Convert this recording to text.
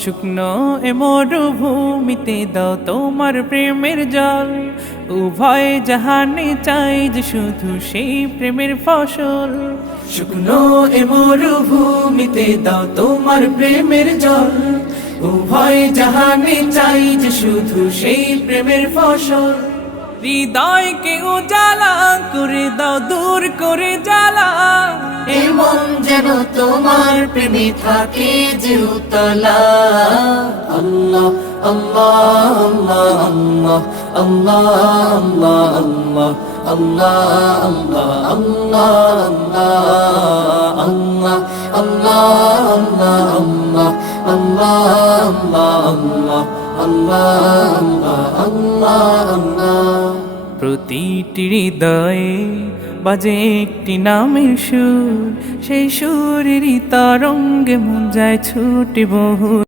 শুকনো এ মরুভূমিতে দাও তোমার প্রেমের জল, উভয় জাহানে চাই যে শুধু সেই প্রেমের ফসল। শুকনো এ মরুভূমিতে দাও তোমার প্রেমের জল, উভয় জাহানে চাই যে শুধু সেই প্রেমের ফসল। হৃদয়কে উজালা করে দাও, দূর করে জ্বালা, এমন যেন তোমার প্রেমে থাকে যে উতলা। আল্লাহ আল্লাহ আল্লাহ আল্লাহ আল্লাহ আল্লাহ আল্লাহ আল্লাহ আল্লাহ আল্লাহ আল্লাহ আল্লাহ। প্রতিটি হৃদয়ে বাজে একটি নামের সুর, সেই সুরেরই তরঙ্গে মন যায় ছুটে বহু।